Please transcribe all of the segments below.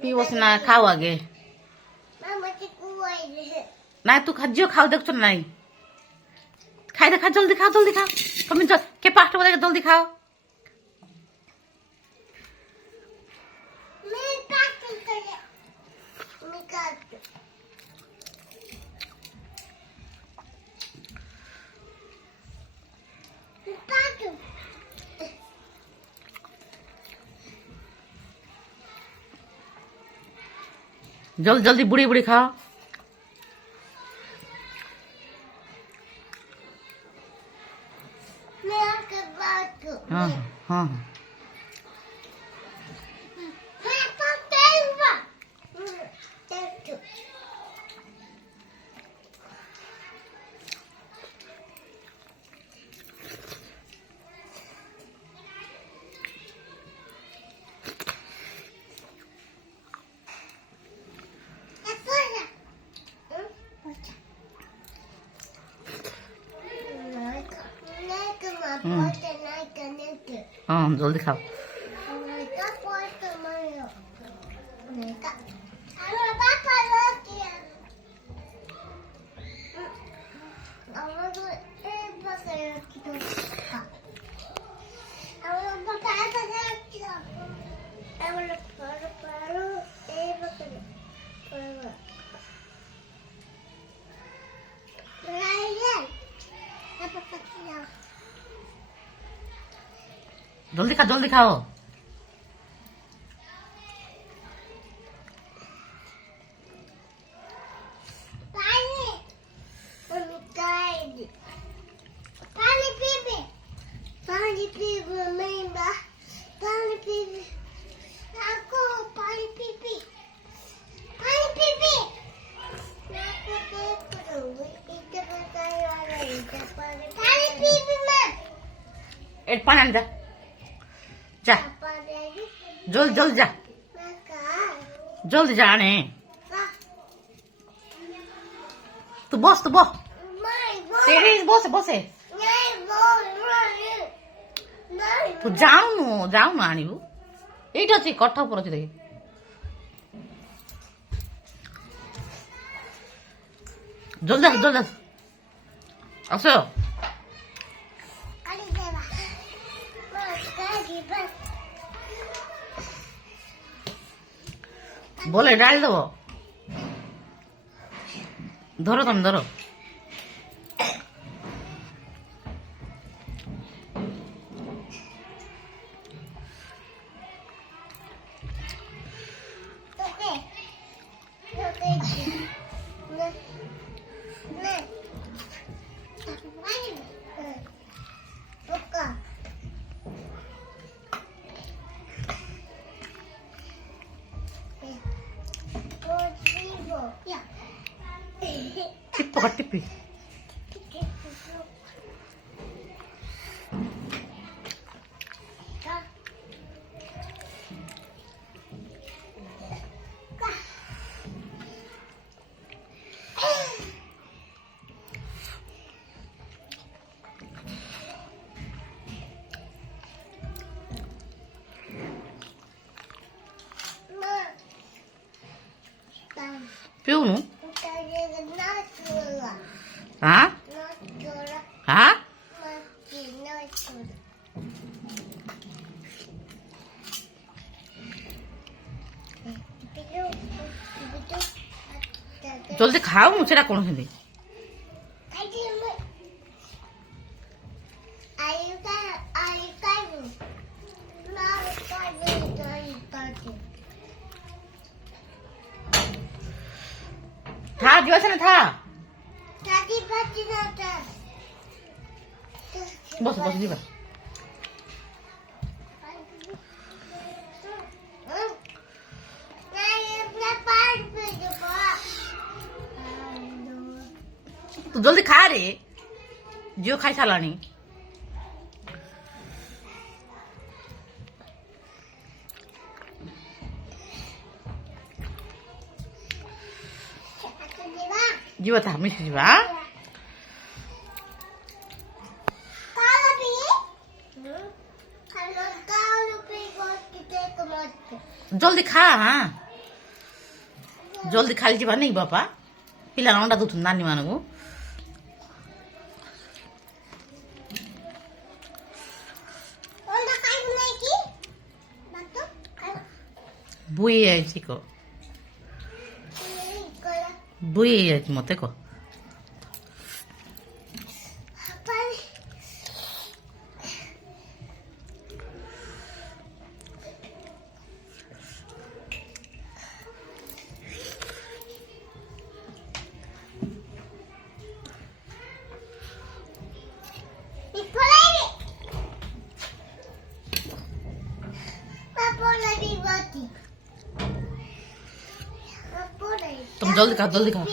PO से ना खाओ आगे ना तू खाजियो खाओ देख तो नहीं खाई दे खा जल्दी खाओ तुम के 5टा बजे जल्दी खाओ जल्दी जल्दी बुढ़ी बुढ़ी खाओ हाँ हाँ हाँ जल्दी खाओ जल्दी खाओ एक पानी जा जा जल्दी जा जल्दी जाने तू बस तेरे बस तू जाऊनु आणिबु एइटा अछि कठा पर अछि देखि जल्दी आसो बोले डाल दो धरो तुम धरो टिप्पी पिउनु हाँ हाँ जल्दी खाओ मुझे कौन हिंदी था दिवस ना था बस दिवस तू जल्दी खा रे जो खाई सालानी जीवा था हमेशा जीवा हाँ? जल्दी खा हाँ जल्दी खाली जीवा नहीं बापा पिला अंडा दूध नानी मानू बुई है इसी को बुई है मोते को तुम जल्दी खा जल्दी खा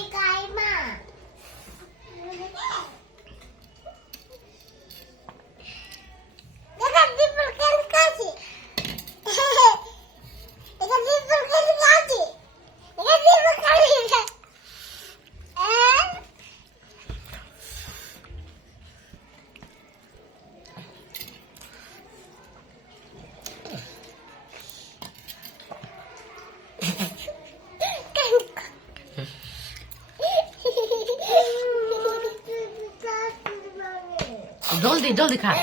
जल्दी जल्दी खा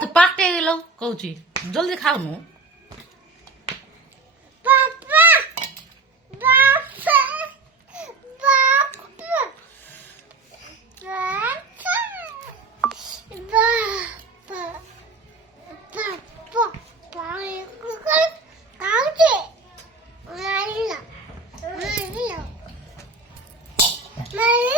तो पाके लो कौची जल्दी खाओ नु Mày